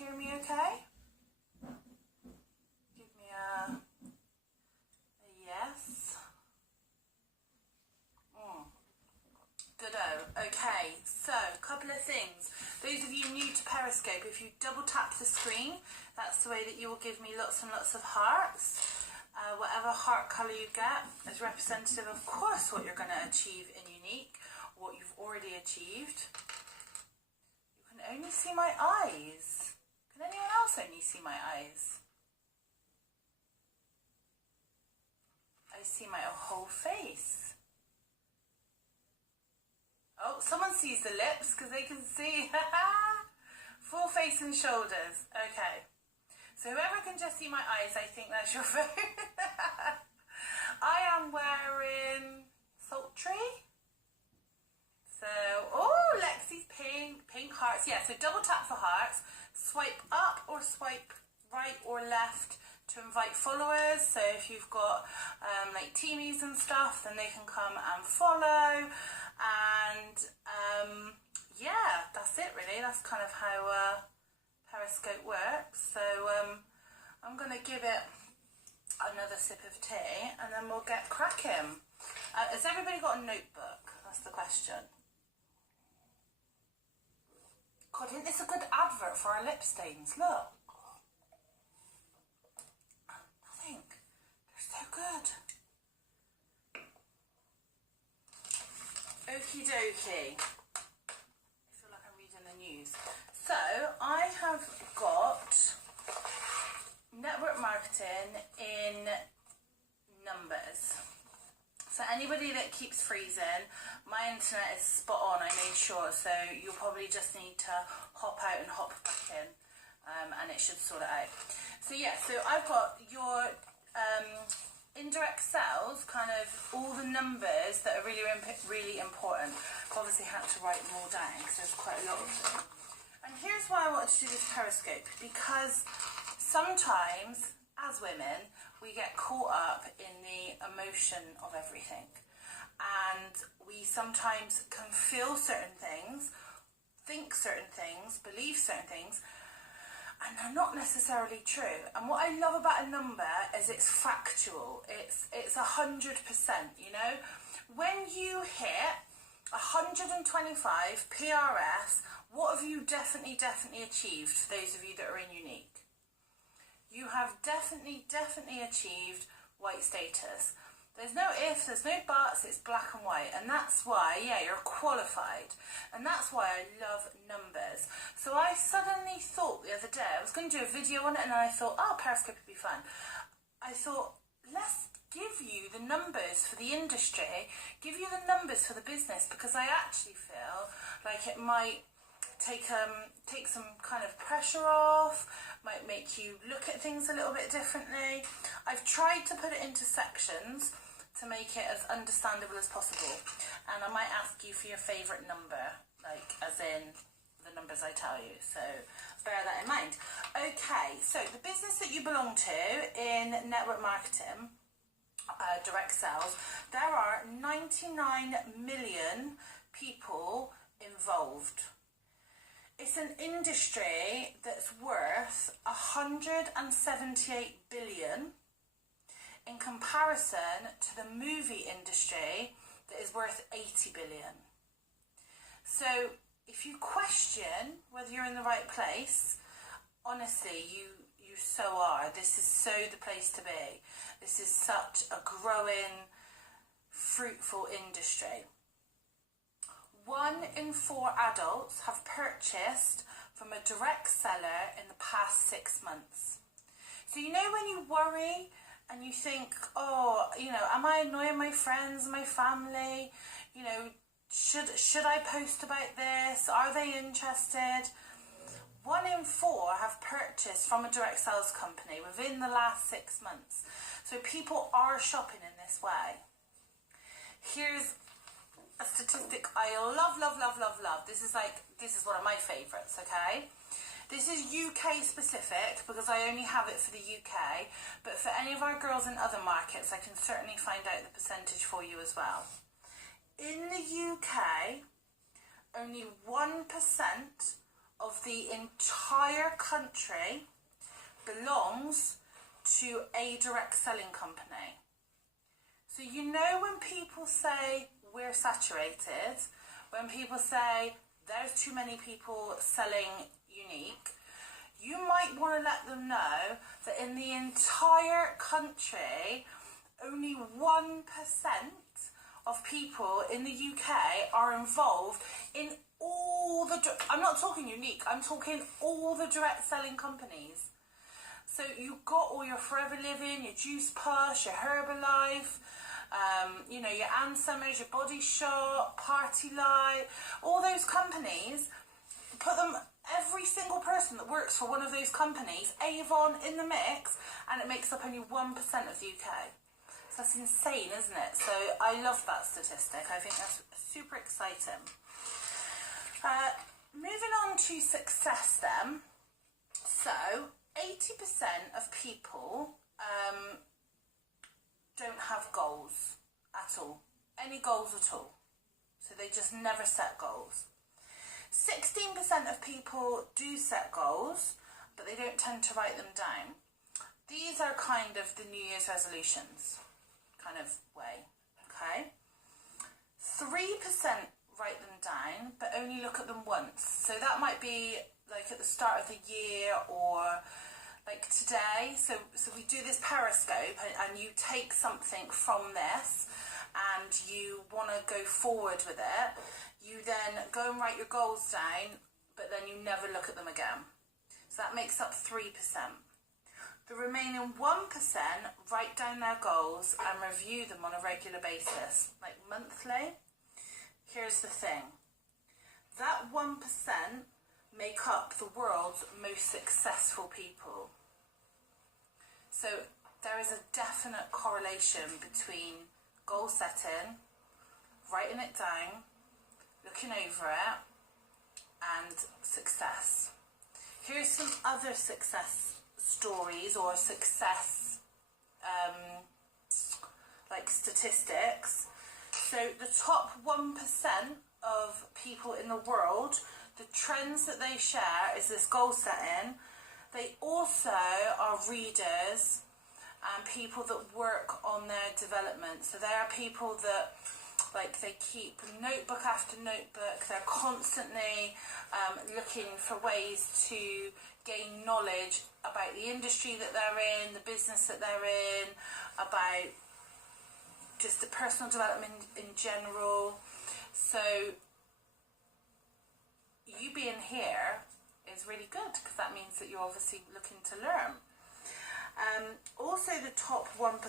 hear me okay? Give me a yes. Goodo. Okay, so a couple of things. Those of you new to Periscope, if you double tap the screen, that's the way that you will give me lots and lots of hearts. Whatever heart colour you get is representative, of course, what you're going to achieve in unique, what you've already achieved. You can only see my eyes. Can anyone else only see my eyes? I see my whole face. Oh, someone sees the lips because they can see full face and shoulders. Okay. So whoever can just see my eyes, I think that's your vote. I am wearing sultry. So, oh, Lexi's pink hearts. Yeah, so double tap for hearts. Swipe up or swipe right or left to invite followers. So if you've got like teamies and stuff, then they can come and follow. And yeah, that's it really. That's kind of how Periscope works. So I'm going to give it another sip of tea and then we'll get cracking. Has everybody got a notebook? That's the question. God, isn't this a good advert for our lip stains? Look. Nothing. They're so good. Okie dokie. I feel like I'm reading the news. So, I have got network marketing in numbers. So anybody that keeps freezing, my internet is spot on, I made sure, so you'll probably just need to hop out and hop back in, and it should sort it out. So yeah, so I've got your indirect sales, kind of all the numbers that are really important. I've obviously had to write them all down because there's quite a lot of them. And here's why I wanted to do this Periscope, because sometimes, as women, we get caught up in the emotion of everything. And we sometimes can feel certain things, think certain things, believe certain things, and they're not necessarily true. And what I love about a number is it's factual. It's 100%, you know? When you hit 125 PRS, what have you definitely achieved, for those of you that are in unique? You have definitely achieved white status. There's no ifs, there's no buts, it's black and white. And that's why, yeah, you're qualified. And that's why I love numbers. So I suddenly thought the other day, I was going to do a video on it, and then I thought, oh, Periscope would be fun. I thought, let's give you the numbers for the industry, give you the numbers for the business, because I actually feel like it might take some kind of pressure off, might make you look at things a little bit differently. I've tried to put it into sections to make it as understandable as possible, and I might ask you for your favourite number, like as in the numbers I tell you, so bear that in mind. Okay, so the business that you belong to in network marketing, direct sales, there are 99 million people involved. It's an industry that's worth 178 billion in comparison to the movie industry that is worth 80 billion. So if you question whether you're in the right place, honestly, you so are. This is so the place to be. This is such a growing, fruitful industry. 1 in 4 adults have purchased from a direct seller in the past 6 months. So you know when you worry and you think, oh, you know, am I annoying my friends, my family? You know, should I post about this? Are they interested? 1 in 4 have purchased from a direct sales company within the last 6 months. So people are shopping in this way. Here's a statistic I love. This is one of my favourites, okay? This is UK specific because I only have it for the UK, but for any of our girls in other markets, I can certainly find out the percentage for you as well. In the UK, only 1% of the entire country belongs to a direct selling company. So you know when people say we're saturated, when people say there's too many people selling unique, you might want to let them know that in the entire country, only 1% of people in the UK are involved in all the, I'm not talking unique, I'm talking all the direct selling companies. So you've got all your Forever Living, your Juice Push, your Herbalife, you know, your Ann Summers, your Body Shop, Party Light, all those companies, put them, every single person that works for one of those companies, Avon in the mix, and it makes up only 1% of the UK. So that's insane, isn't it? So I love that statistic. I think that's super exciting. Moving on to success then. So 80% of people don't have goals at all. Any goals at all. So they just never set goals. 16% of people do set goals, but they don't tend to write them down. These are kind of the New Year's resolutions kind of way, okay? 3% write them down, but only look at them once. So that might be like at the start of the year or like today. So we do this Periscope and you take something from this and you want to go forward with it. You then go and write your goals down, but then you never look at them again. So that makes up 3%. The remaining 1% write down their goals and review them on a regular basis, like monthly. Here's the thing. That 1% make up the world's most successful people. So there is a definite correlation between goal setting, writing it down, looking over it, and success. Here's some other success stories or success like statistics. So the top 1% of people in the world, the trends that they share is this goal setting. They also are readers and people that work on their development. So they are people that like they keep notebook after notebook. They're constantly looking for ways to gain knowledge about the industry that they're in, the business that they're in, about just the personal development in general. So you being here is really good because that means that you're obviously looking to learn. Also the top 1%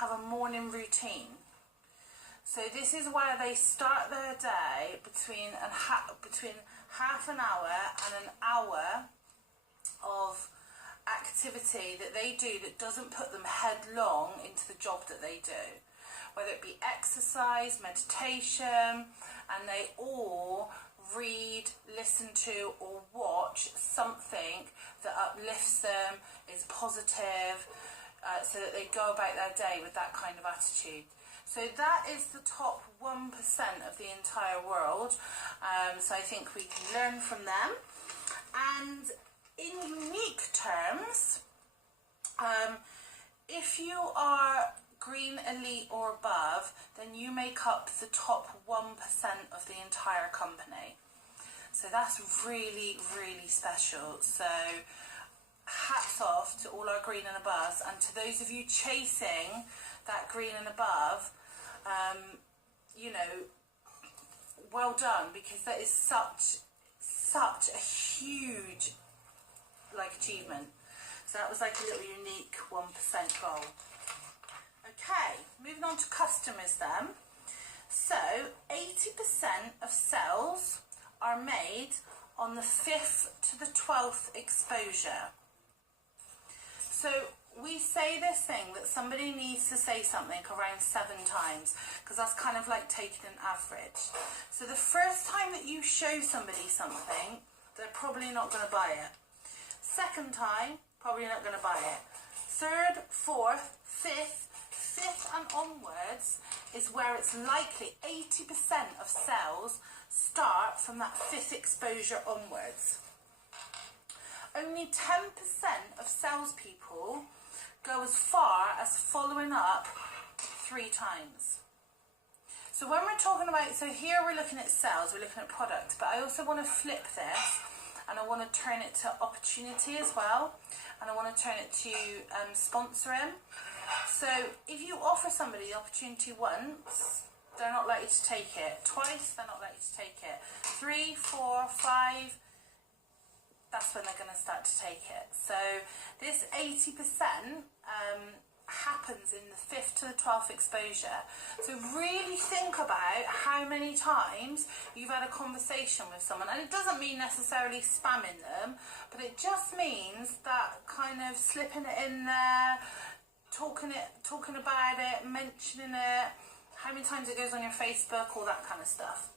have a morning routine. So this is where they start their day between half an hour and an hour of activity that they do that doesn't put them headlong into the job that they do. Whether it be exercise, meditation, and they all read, listen to or watch something that uplifts them, is positive, so that they go about their day with that kind of attitude. So that is the top 1% of the entire world. So I think we can learn from them. And in unique terms, if you are green, elite or above, then you make up the top 1% of the entire company. So that's really, really special. So hats off to all our green and above, and to those of you chasing that green and above, you know, well done, because that is such a huge achievement. So that was like a little unique 1% goal. Okay, moving on to customers then. So 80% of sales are made on the 5th to the 12th exposure. So we say this thing that somebody needs to say something around 7 times, because that's kind of like taking an average. So the first time that you show somebody something, they're probably not going to buy it. Second time, probably not going to buy it. Third, fourth, fifth and onwards is where it's likely 80% of sales start from that 5th exposure onwards. only 10% of salespeople go as far as following up 3 times. So when we're talking about, so here we're looking at sales, we're looking at products, but I also want to flip this and I want to turn it to opportunity as well, and I want to turn it to sponsoring. So if you offer somebody the opportunity once, they're not likely to take it. Twice, they're not likely to take it. 3, 4, 5, that's when they're going to start to take it. So this 80% happens in the 5th to the 12th exposure. So really think about how many times you've had a conversation with someone, and it doesn't mean necessarily spamming them, but it just means that kind of slipping it in there, talking about it, mentioning it, how many times it goes on your Facebook, all that kind of stuff.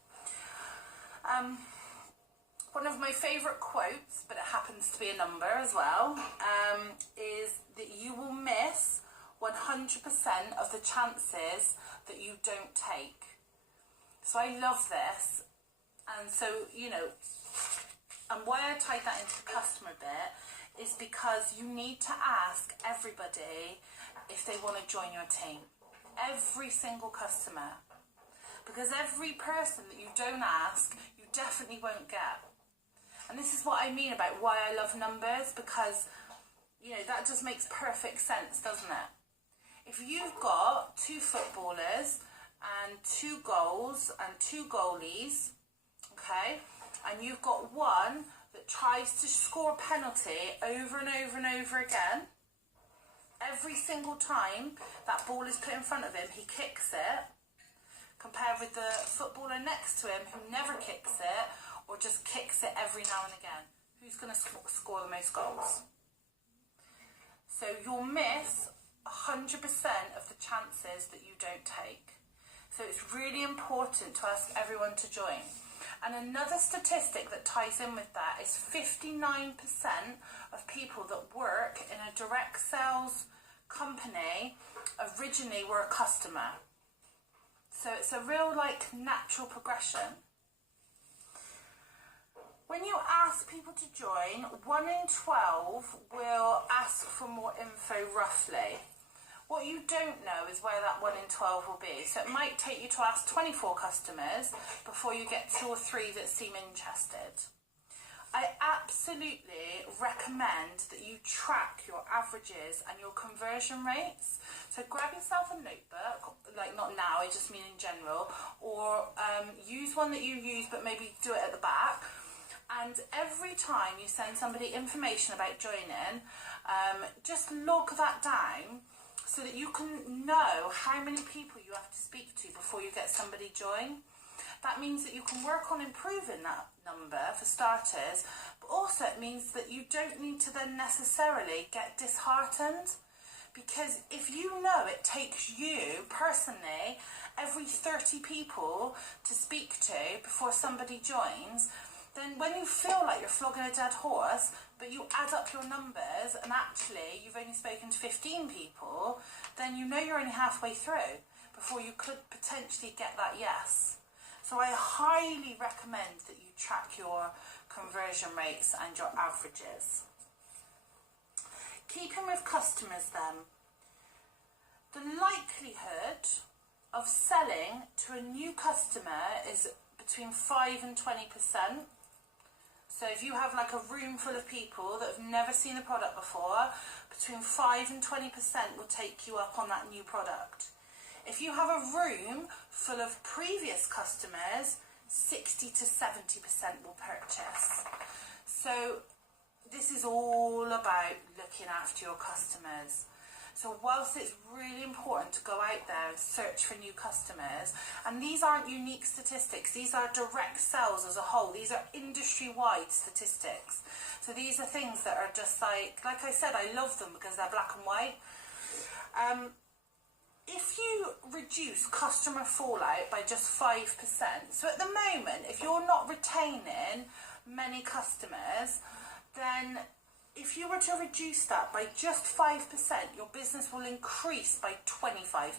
One of my favourite quotes, but it happens to be a number as well, is that you will miss 100% of the chances that you don't take. So I love this, and so, you know, and why I tied that into the customer bit is because you need to ask everybody if they want to join your team. Every single customer. Because every person that you don't ask, you definitely won't get. And this is what I mean about why I love numbers, because, you know, that just makes perfect sense, doesn't it? If you've got 2 footballers and 2 goals and 2 goalies, okay, and you've got one that tries to score a penalty over and over and over again, every single time that ball is put in front of him, he kicks it, compared with the footballer next to him who never kicks it, or just kicks it every now and again. Who's going to score the most goals? So you'll miss 100% of the chances that you don't take. So it's really important to ask everyone to join. And another statistic that ties in with that is 59% of people that work in a direct sales company originally were a customer. So it's a real, like, natural progression. When you ask people to join, 1 in 12 will ask for more info roughly. What you don't know is where that 1 in 12 will be. So it might take you to ask 24 customers before you get 2 or 3 that seem interested. I absolutely recommend that you track your averages and your conversion rates. So grab yourself a notebook, like not now, I just mean in general, or use one that you use but maybe do it at the back. And every time you send somebody information about joining, just log that down so that you can know how many people you have to speak to before you get somebody join. That means that you can work on improving that number for starters, but also it means that you don't need to then necessarily get disheartened, because if you know it takes you personally every 30 people to speak to before somebody joins, then when you feel like you're flogging a dead horse, but you add up your numbers and actually you've only spoken to 15 people, then you know you're only halfway through before you could potentially get that yes. So I highly recommend that you track your conversion rates and your averages. Keeping with customers then, the likelihood of selling to a new customer is between 5 and 20%. So if you have like a room full of people that have never seen the product before, between 5 and 20% will take you up on that new product. If you have a room full of previous customers, 60 to 70% will purchase. So this is all about looking after your customers. So whilst it's really important to go out there and search for new customers, and these aren't unique statistics, these are direct sales as a whole, these are industry-wide statistics. So these are things that are just like I said, I love them because they're black and white. If you reduce customer fallout by just 5%, so at the moment, if you're not retaining many customers, then if you were to reduce that by just 5%, your business will increase by 25%.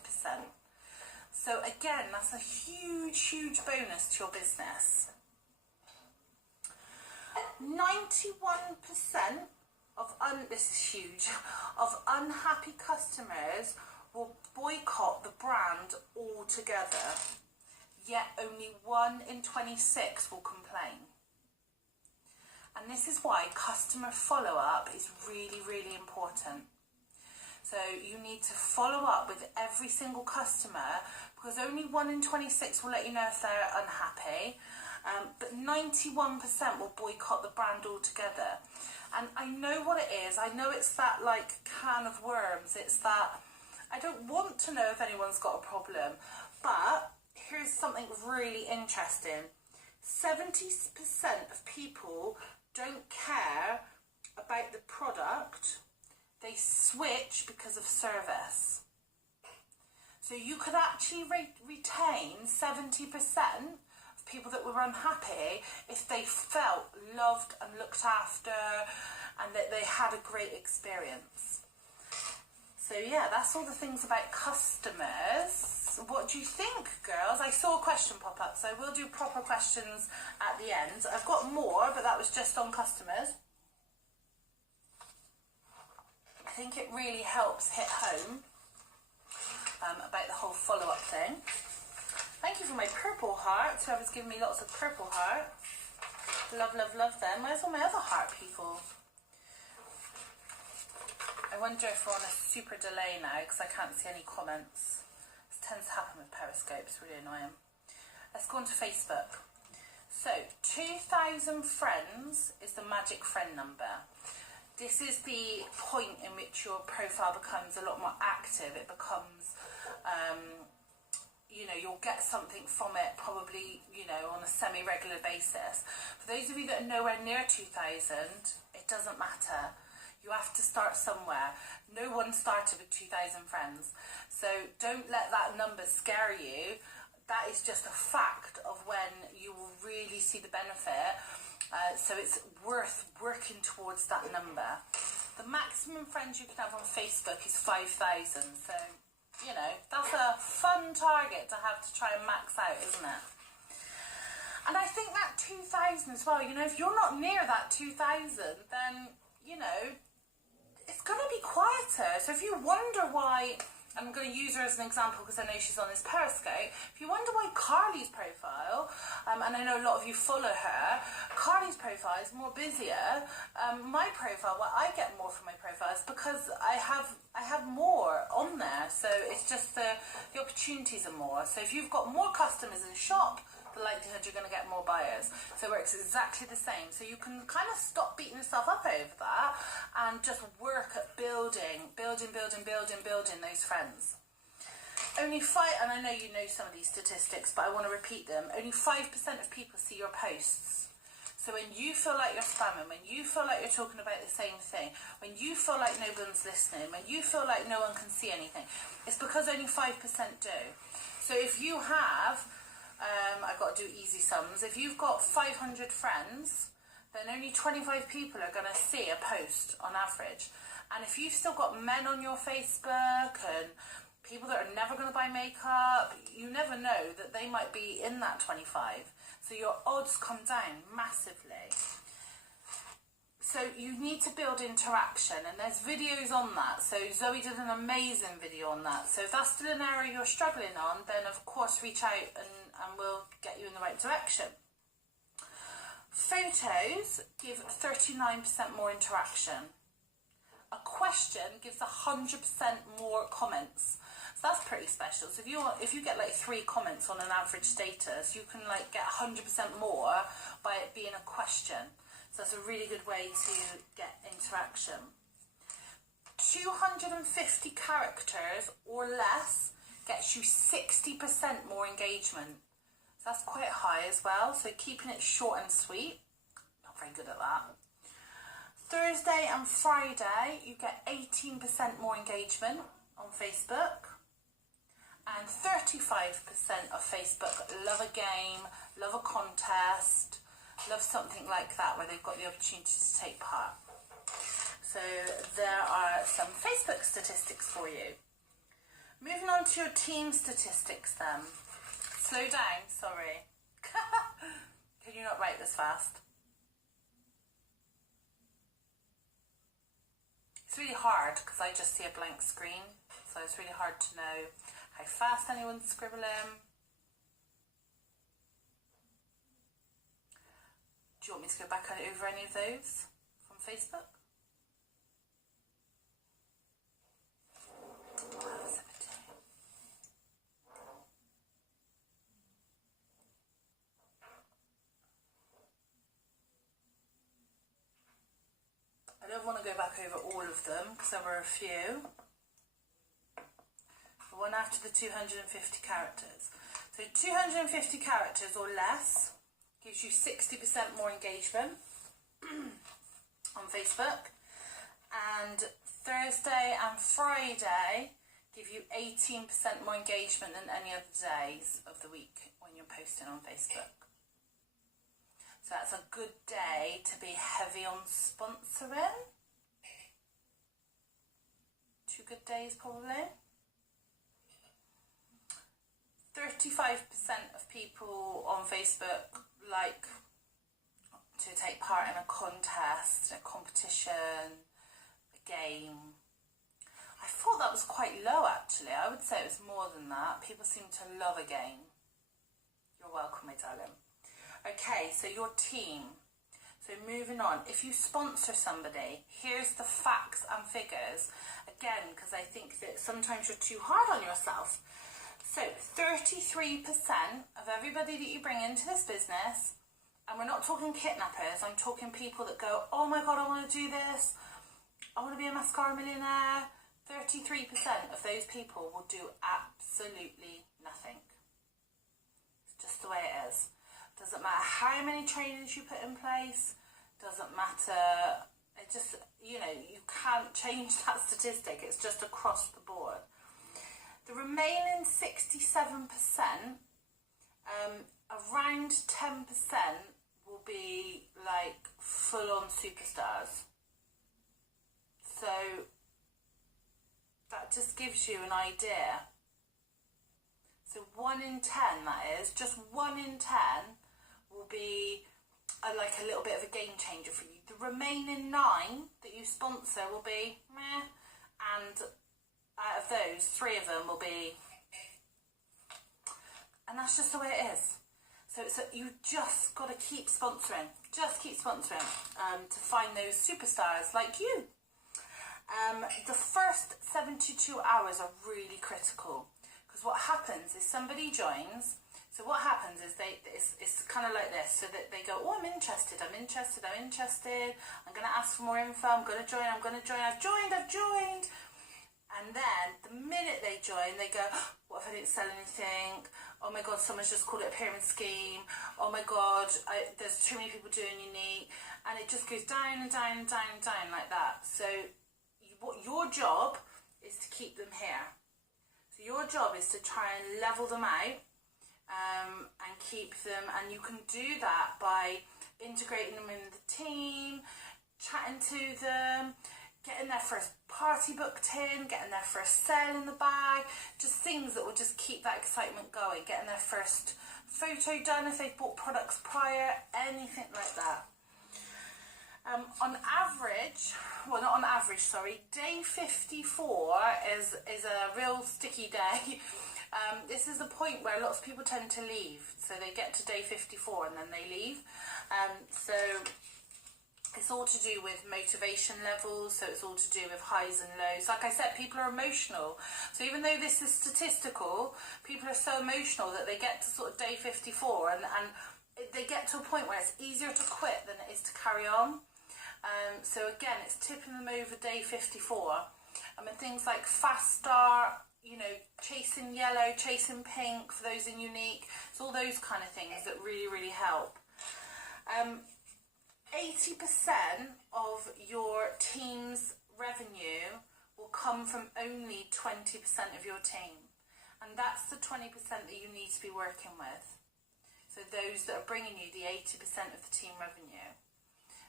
So again, that's a huge, huge bonus to your business. 91% of, this is huge, of unhappy customers will boycott the brand altogether, yet only 1 in 26 will complain. And this is why customer follow-up is really, really important. So you need to follow up with every single customer, because only 1 in 26 will let you know if they're unhappy, but 91% will boycott the brand altogether. And I know what it is. I know it's that like can of worms. It's that I don't want to know if anyone's got a problem. But here's something really interesting. 70% of people don't care about the product. They switch because of service. So you could actually retain 70% of people that were unhappy if they felt loved and looked after and that they had a great experience. So yeah, that's all the things about customers. What do you think, girls? I saw a question pop up, so we'll do proper questions at the end. I've got more, but that was just on customers. I think it really helps hit home about the whole follow-up thing. Thank you for my purple hearts. Whoever's given me lots of purple heart. Love, love, love them. Where's all my other heart people? I wonder if we're on a super delay now because I can't see any comments. This tends to happen with Periscope. It's really annoying. Let's go on to Facebook. So, 2,000 friends is the magic friend number. This is the point in which your profile becomes a lot more active. It becomes, you know, you'll get something from it probably, you know, on a semi-regular basis. For those of you that are nowhere near 2,000, it doesn't matter. You have to start somewhere. No one started with 2,000 friends. So don't let that number scare you. That is just a fact of when you will really see the benefit. So it's worth working towards that number. The maximum friends you can have on Facebook is 5,000. So, you know, that's a fun target to have to try and max out, isn't it? And I think that 2,000 as well, you know, if you're not near that 2,000, then, you know, it's going to be quieter. So if you wonder why, I'm going to use her as an example because I know she's on this Periscope. If you wonder why Carly's profile, and I know a lot of you follow her, Carly's profile is more busier. My profile, well, I get more from my profile is because I have more on there. So it's just the opportunities are more. So if you've got more customers in shop, the likelihood you're going to get more buyers. So it works exactly the same. So you can kind of stop beating yourself up over that and just work at building those friends. Only 5, and I know you know some of these statistics, but I want to repeat them. Only 5% of people see your posts. So when you feel like you're spamming, when you feel like you're talking about the same thing, when you feel like no one's listening, when you feel like no one can see anything, it's because only 5% do. So if you have, I've got to do easy sums, if you've got 500 friends, then only 25 people are going to see a post on average. And if you've still got men on your Facebook and people that are never going to buy makeup, you never know that they might be in that 25. So your odds come down massively. So you need to build interaction, and there's videos on that. So Zoe did an amazing video on that. So if that's still an area you're struggling on, then of course reach out and we'll get you in the right direction. Photos give 39% more interaction. A question gives 100% more comments. So that's pretty special. So if you get like 3 comments on an average status, you can like get 100% more by it being a question. So that's a really good way to get interaction. 250 characters or less gets you 60% more engagement. So that's quite high as well. So keeping it short and sweet, not very good at that. Thursday and Friday, you get 18% more engagement on Facebook. And 35% of Facebook love a game, love a contest, love something like that where they've got the opportunity to take part. So there are some Facebook statistics for you. Moving on to your team statistics then. Slow down, sorry. Can you not write this fast? really hard because I just see a blank screen, so it's really hard to know how fast anyone's scribbling. Do you want me to go back over any of those from Facebook? I don't want to go back over all of them because there were a few. The one after the 250 characters. So 250 characters or less gives you 60% more engagement on Facebook. And Thursday and Friday give you 18% more engagement than any other days of the week when you're posting on Facebook. So that's a good day to be heavy on sponsoring. 2 good days probably. 35% of people on Facebook like to take part in a contest, a competition, a game. I thought that was quite low actually. I would say it was more than that. People seem to love a game. You're welcome, my darling. Okay, so your team. So moving on, if you sponsor somebody, here's the facts and figures. Again, because I think that sometimes you're too hard on yourself. So 33% of everybody that you bring into this business, and we're not talking kidnappers, I'm talking people that go, oh my God, I want to do this. I want to be a mascara millionaire. 33% of those people will do absolutely nothing. It's just the way it is. Doesn't matter how many trainings you put in place, doesn't matter, it just, you know, you can't change that statistic, it's just across the board. The remaining 67%, around 10% will be like full-on superstars. So that just gives you an idea. So 1 in 10, that is, just 1 in 10 will be like a little bit of a game changer for you. The remaining 9 that you sponsor will be meh, and out of those, 3 of them will be, and that's just the way it is. So it's you just got to keep sponsoring, to find those superstars like you. The first 72 hours are really critical, because what happens is somebody joins. So what happens is it's kind of like this, so that they go, oh, I'm interested, I'm going to ask for more info, I'm going to join, I've joined. And then the minute they join, they go, oh, what if I didn't sell anything? Oh my God, someone's just called it a pyramid scheme. Oh my God, there's too many people doing unique. And it just goes down and down and down and down like that. So what your job is to keep them here. So your job is to try and level them out. And keep them, and you can do that by integrating them in the team, chatting to them, getting their first party booked in, getting their first sale in the bag, just things that will just keep that excitement going, getting their first photo done if they've bought products prior, anything like that. On average, well, not on average, sorry, day 54 is a real sticky day. This is the point where lots of people tend to leave. So they get to day 54 and then they leave. So it's all to do with motivation levels. So it's all to do with highs and lows. Like I said, people are emotional. So even though this is statistical, people are so emotional that they get to sort of day 54 and they get to a point where it's easier to quit than it is to carry on. So again, it's tipping them over day 54. I mean, things like fast start, you know, chasing yellow, chasing pink for those in unique. It's all those kind of things that really, really help. 80% of your team's revenue will come from only 20% of your team. And that's the 20% that you need to be working with. So those that are bringing you the 80% of the team revenue.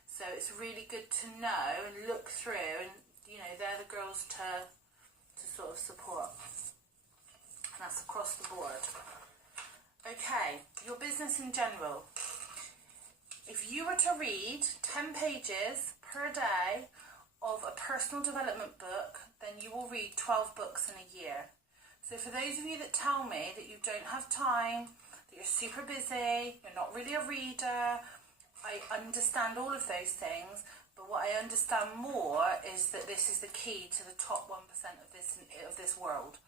So it's really good to know and look through, and you know, they're the girls to sort of support. And that's across the board. Okay, your business in general. If you were to read 10 pages per day of a personal development book, then you will read 12 books in a year. So for those of you that tell me that you don't have time, that you're super busy, you're not really a reader, I understand all of those things, but what I understand more is that this is the key to the top 1% of this world,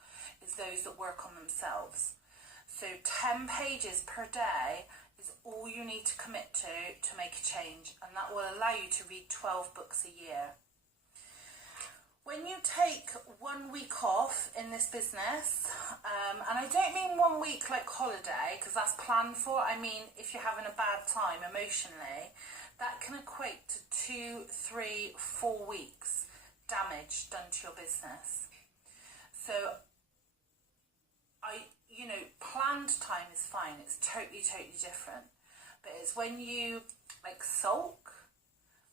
is those that work on themselves. So 10 pages per day is all you need to commit to make a change, and that will allow you to read 12 books a year. When you take 1 week off in this business, and I don't mean 1 week like holiday, because that's planned for, I mean if you're having a bad time emotionally, that can equate to 2, 3, 4 weeks damage done to your business. So planned time is fine, it's totally different, but it's when you like sulk,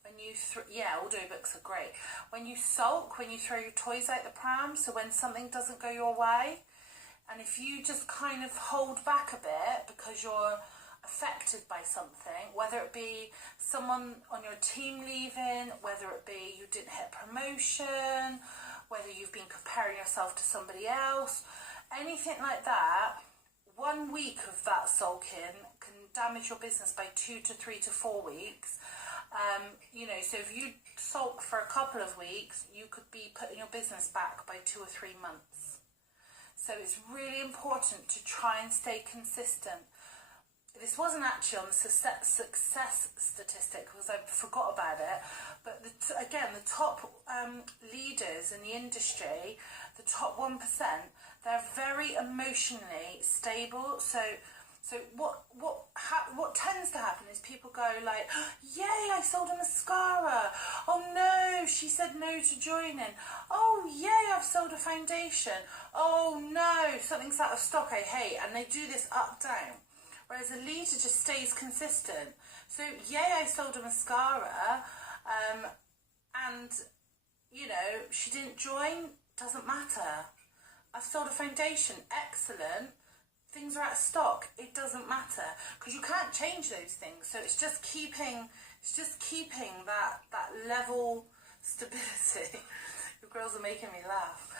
audiobooks are great. When you sulk, when you throw your toys out the pram, so when something doesn't go your way, and if you just kind of hold back a bit because you're affected by something, whether it be someone on your team leaving, whether it be you didn't hit promotion, whether you've been comparing yourself to somebody else, anything like that, 1 week of that sulking can damage your business by 2 to 3 to 4 weeks. So if you sulk for a couple of weeks, you could be putting your business back by 2 or 3 months. So it's really important to try and stay consistent. This wasn't actually on the success statistic because I forgot about it, but the top leaders in the industry, the top 1%, they're very emotionally stable. So what tends to happen is people go like, yay, I sold a mascara. Oh no, she said no to joining. Oh yay, I've sold a foundation. Oh no, something's out of stock, I hate. And they do this up, down. Whereas a leader just stays consistent. So yay, I sold a mascara. And she didn't join, doesn't matter. I've sold a foundation, excellent. Things are out of stock, it doesn't matter, because you can't change those things. So it's just keeping that level stability. Your girls are making me laugh.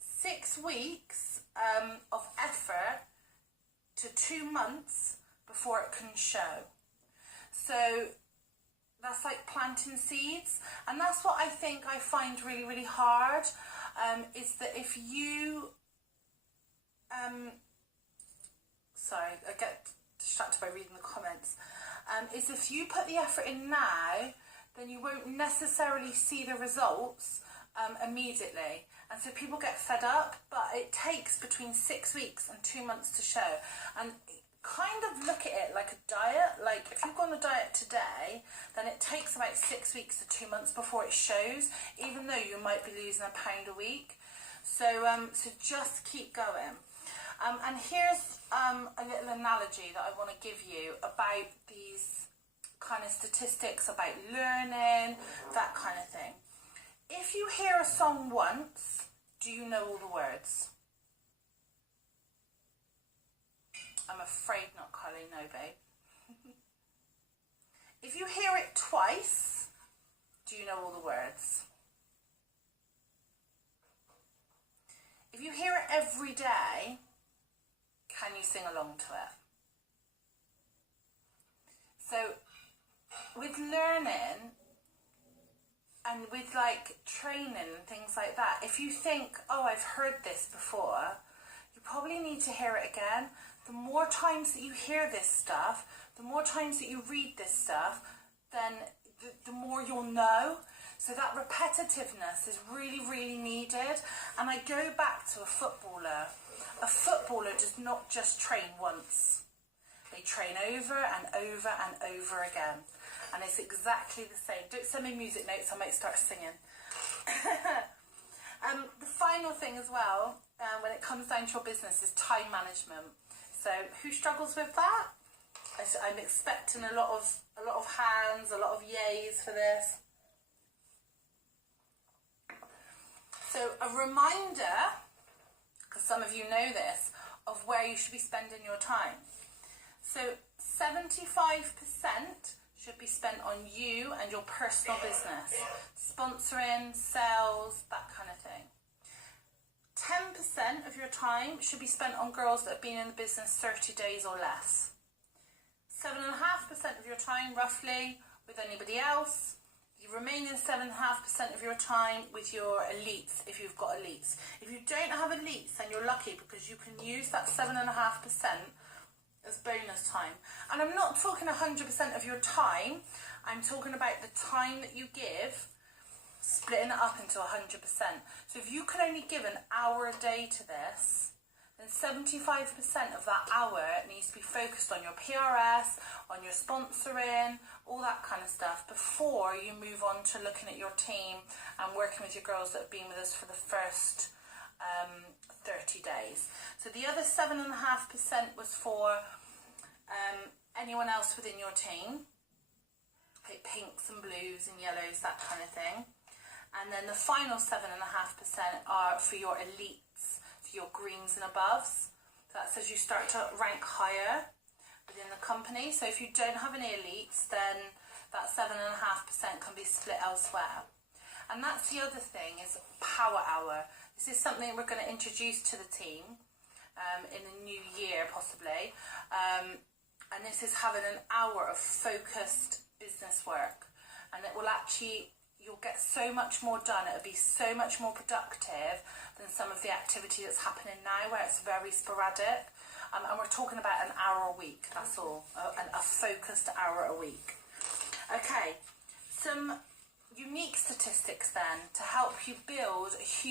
6 weeks of effort to 2 months before it can show. So that's like planting seeds, and that's what I think I find really hard, is that if you sorry, I get distracted by reading the comments, is if you put the effort in now, then you won't necessarily see the results immediately, and so people get fed up, but it takes between 6 weeks and 2 months to show. And kind of look at it like a diet. Like if you've gone on a diet today, then it takes about 6 weeks to 2 months before it shows, even though you might be losing a pound a week. So just keep going. And here's a little analogy that I want to give you about these kind of statistics about learning, that kind of thing. If you hear a song once, do you know all the words? I'm afraid not, Carly, no, babe. If you hear it twice, do you know all the words? If you hear it every day, can you sing along to it? So with learning and with like training and things like that, if you think, oh, I've heard this before, you probably need to hear it again. The more times that you hear this stuff, the more times that you read this stuff, then the more you'll know. So that repetitiveness is really needed. And I go back to a footballer. A footballer does not just train once. They train over and over and over again. And it's exactly the same. Don't send me music notes, I might start singing. The final thing as well, when it comes down to your business, is time management. So who struggles with that? I'm expecting a lot of hands, a lot of yays for this. So a reminder, because some of you know this, of where you should be spending your time. So 75% should be spent on you and your personal business. Sponsoring, sales, that kind of thing. 10% of your time should be spent on girls that have been in the business 30 days or less. 7.5% of your time, roughly, with anybody else. The remaining 7.5% of your time with your elites, if you've got elites. If you don't have elites, then you're lucky, because you can use that 7.5% as bonus time. And I'm not talking 100% of your time, I'm talking about the time that you give, splitting it up into 100%. So if you can only give an hour a day to this, then 75% of that hour needs to be focused on your PRS, on your sponsoring, all that kind of stuff, before you move on to looking at your team and working with your girls that have been with us for the first 30 days. So the other 7.5% was for anyone else within your team, like pinks and blues and yellows, that kind of thing. And then the final 7.5% are for your elites, for your greens and aboves. So that's as you start to rank higher within the company. So if you don't have any elites, then that 7.5% can be split elsewhere. And that's the other thing, is power hour. This is something we're going to introduce to the team in the new year, possibly. And this is having an hour of focused business work. And it will actually, you'll get so much more done. It'll be so much more productive than some of the activity that's happening now, where it's very sporadic. And we're talking about an hour a week, that's all. A focused hour a week. Okay, some unique statistics then to help you build a huge